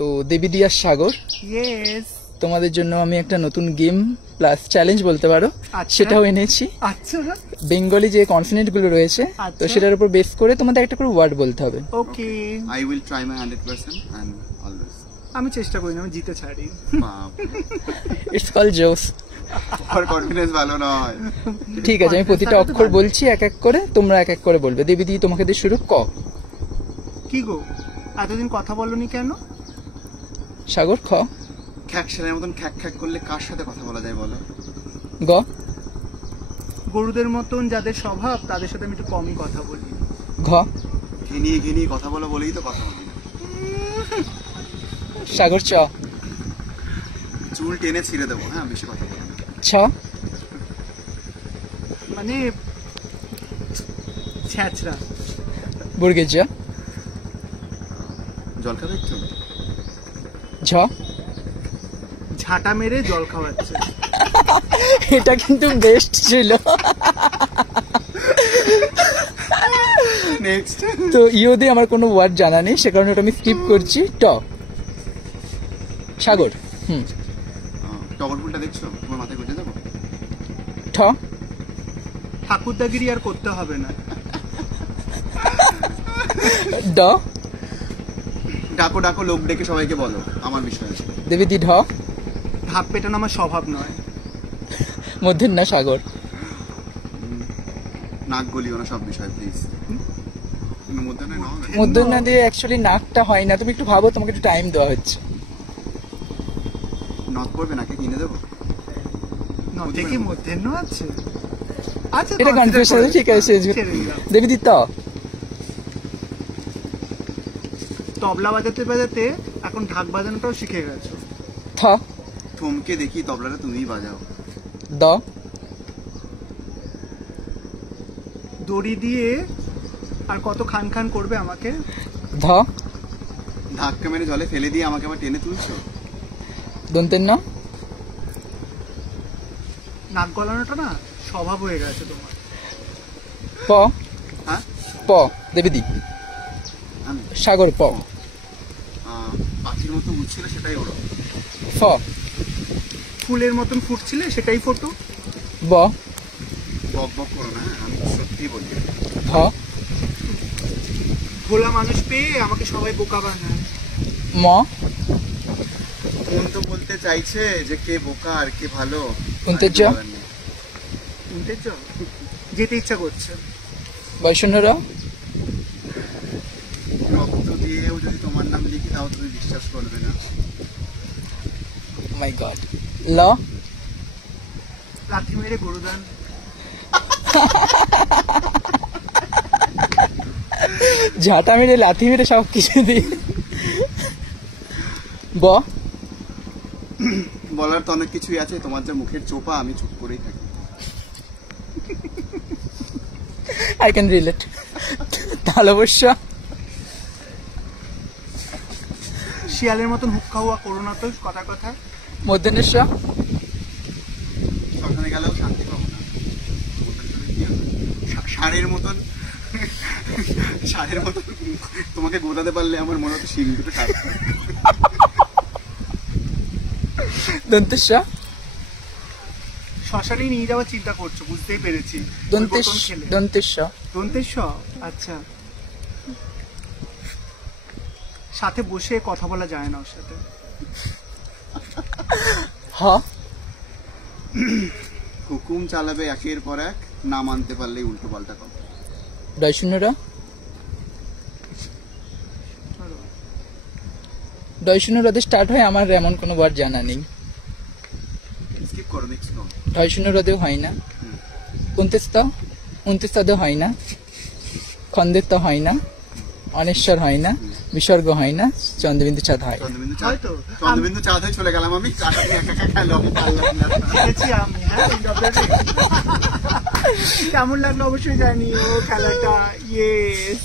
তো দেবীদি আর সাগর, ইয়েস, তোমাদের জন্য আমি একটা নতুন গেম প্লাস চ্যালেঞ্জ বলতে পারো, সেটাও এনেছি। আচ্ছা, বেঙ্গলি যে কনসোনেন্ট গুলো রয়েছে, তো সেটার উপর বেস করে তোমাদের একটা করে ওয়ার্ড বলতে হবে। ওকে, I will try my 100% and always. আমি চেষ্টা করি না, আমি জিতে ছাড়ি। ইটস কল জোস। আর কনফিডেন্স ভালো নয়। ঠিক আছে, আমি প্রতিটা অক্ষর বলছি এক এক করে, তোমরা এক এক করে বলবে। দেবীদি তোমাকে দিয়ে শুরু। ক। কি গো, এতদিন কথা বলনি কেন? সাগর। খ। খ্যাকশালের মতন খ্যাক খ্যাক করলে কার সাথে কথা বলা যায় বলো? গ। গরুদের মতন যাদের স্বভাব, তাদের সাথে আমি একটু কমই কথা বলি। ঘ। ঘিনিয়ে ঘিনিয়ে কথা বলো বলেই তো কথা বলি না। সাগর। চ। চুল টেনে ছিঁড়ে দেবো, হ্যাঁ বেশি কথা বলো। ছ। মানে ছ্যাচরা। বর্গের জ। জল খাবে একটু? ঝ। ঝাঁটা মেরে জল খাওয়াচ্ছে। এটা কিন্তু বেস্ট ছিল। নেক্সট। তো ইওদে আমার কোনো ওয়ার্ড জানা নেই, সে কারণে ওটা আমি স্কিপ করছি। ট। সাগর। টগর ফুলটা দেখছো? তোমার মাথায় গুঁজে দেবো। ঠ। ঠাকুরদাগিরি আর করতে হবে না। ড। ডাকো ডাকো লোক ডেকে সবাইকে বলো আমার বিষয়ে। দেবীদি। ঢ। ঢাক পেটানো আমার স্বভাব নয়। মধ্যের না সাগর। নাক গলিও না সব বিষয় প্লিজ। মধ্যে না দিয়ে অ্যাকচুয়ালি নাকটা হয় না, তুমি একটু ভাবো, তোমাকে একটু টাইম দেওয়া হচ্ছে। নক করবে নাকি কিনে দেবো? নতে কি মধ্যে ন আছে? আচ্ছা, এটা কনফিউশন আছে, ঠিক আছে। দেবীদি। ত। তবলা বাজাতে বাজাতে এখন ঢাক বাজানোটাও শিখে গেছো। থ। থমকে দেখি তবলাটা তুমিই বাজাও। দ। দড়ি দিয়ে আর কত খান খান করবে আমাকে। ধ। ধাক্কা মেরে জলে ফেলে দিয়ে আমাকে আবার টেনে তুলছো। দন্তের ন। নাক গলানোটা না স্বভাব হয়ে গেছে তোমার। প। হ্যাঁ প। দেবীদি। আমি সাগর। প। পাখির মতো উঠছিল সেটাই ওরা। ফ। ফুলের মতন ফুটছিলে সেটাই ফটো। ব। বক বক করো না, আমি সত্যি বলি। ভ। ভোলা মানুষ পেয়ে আমাকে সবাই বোকা বানায়। ম। কোন তো বলতে চাইছে যে কে বোকা আর কে ভালো। উন্তেজ। শুনতেছ? যেতে ইচ্ছা করছে। বৈষণ্য র। রক্ত দিয়েও যদি তোমার নাম লিখি তাও তুমি বিশ্বাস করবে না। মাই গড। ল। লাথি মেরে গরুদান। ঝাঁটা মেরে লাথি মেরে সব কিছু দিই। ব। বলার তো অনেক কিছুই আছে, তোমার যা মুখের চোপা, আমি চুপ করেই থাকি। I can relate. তাহলে অবশ্য শিয়ালের মতন হুক্কা হুয়া করো না তো কথা কথা। মধ্যের স। শ্মশানে গেলেও শান্তি পাবো না। ষাঁড়ের মতন তোমাকে গোদাতে পারলে আমার মনে হতো শিং দুটো কাটবে। দন্তের স। শ্মশানে নিয়ে যাওয়ার চিন্তা করছো, বুঝতেই পেরেছি। দন্তের দন্তের স। দন্তের স। আচ্ছা, সাথে বসে কথা বলা যায় না ওর সাথে। হ। হুকুম চালাবে একের পর এক, না মানতে পারলেই উল্টো পাল্টা কথা। ডয়শূন্য র। ডয়শূন্য রদে স্টার্ট হয়, আমার এমন কোনো ওয়ার্ড জানা নেই। স্কিপ করো, নেক্সট করো। ঢয়শূন্য রদেও হয় না। উনত্রিশ তদেও হয় না। খন্দের তো হয় না। অনেশ্বর হয় না। বিসর্গ হয় না। চন্দ্রবিন্দু চাঁদ হয়। চন্দ্রবিন্দু চাঁদ হয়ে চলে গেলাম আমি। কেমন লাগলো অবশ্যই জানি ও খেলাটা। ইয়েস।